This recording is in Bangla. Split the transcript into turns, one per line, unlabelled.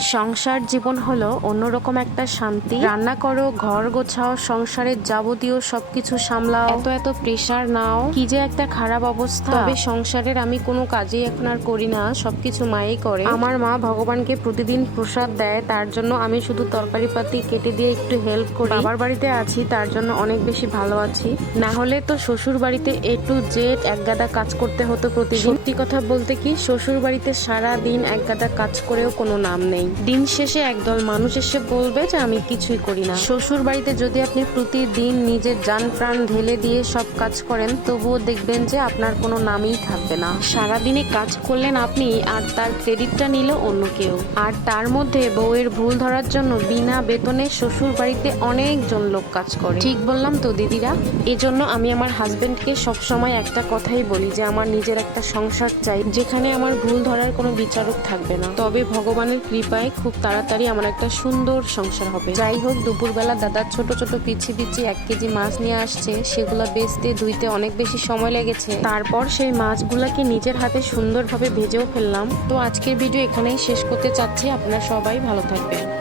সংসার জীবন হলো অন্যরকম একটা শান্তি। রান্না করো ঘর গোছাও সংসারের যাবতীয় সবকিছু সামলাও। এত এত প্রেশার নাও। কি যে একটা খারাপ অবস্থা। তবে সংসারের আমি কোনো কাজই এখন আর করি না সবকিছু মাই করে। আমার মা ভগবানকে প্রতিদিন প্রসাদ দেয় তার জন্য আমি শুধু তরকারি পাতি কেটে দিয়ে একটু হেল্প করি। বাবার বাড়িতে আছি তার জন্য অনেক বেশি ভালো আছি। না হলে তো শ্বশুর বাড়িতে এ টু জেড এক গাদা কাজ করতে হতো প্রতিদিন। সত্যি কথা বলতে কি শ্বশুর বাড়িতে সারা দিন এক গাদা কাজ করেও কোনো নাম নেই। দিন শেষে একদল মানুষ এসে বলবে যে আমি কিছুই করি না। শ্বশুর বাড়িতে যদি আপনি প্রতিদিন নিজের যান প্রাণ ঢেলে দিয়ে সব কাজ করেন, তবুও দেখবেন যে আপনার কোনো নামই থাকবে না। সারা দিনে কাজ করলেন আপনি, আর তার ক্রেডিটটা নিল অন্য কেউ। আর তার মধ্যে বউয়ের ভুল ধরার জন্য বিনা বেতনে শ্বশুর বাড়িতে অনেকজন লোক কাজ করে। ঠিক বললাম তো, দিদিরা? এজন্য আমি আমার হাজবেন্ডকে সবসময় একটা কথাই বলি যে, আমার নিজের একটা সংসার চাই, যেখানে আমার ভুল ধরার কোনো বিচারক থাকবে না। তবে ভগবানের কৃপায় খুব তাড়াতাড়ি আমার একটা সুন্দর সংসার হবে। যাই হোক, দুপুরবেলা দাদার ছোট ছোট পিছি পিছি এক কেজি মাছ নিয়ে আসছে। সেগুলো বেচতে, ধুইতে অনেক বেশি সময় লেগেছে। তারপর সেই মাছগুলাকে নিজের হাতে সুন্দরভাবে ভেজেও ফেললাম। তো আজকের ভিডিও এখানেই শেষ করতে চাচ্ছি। আপনারা সবাই ভালো থাকবেন।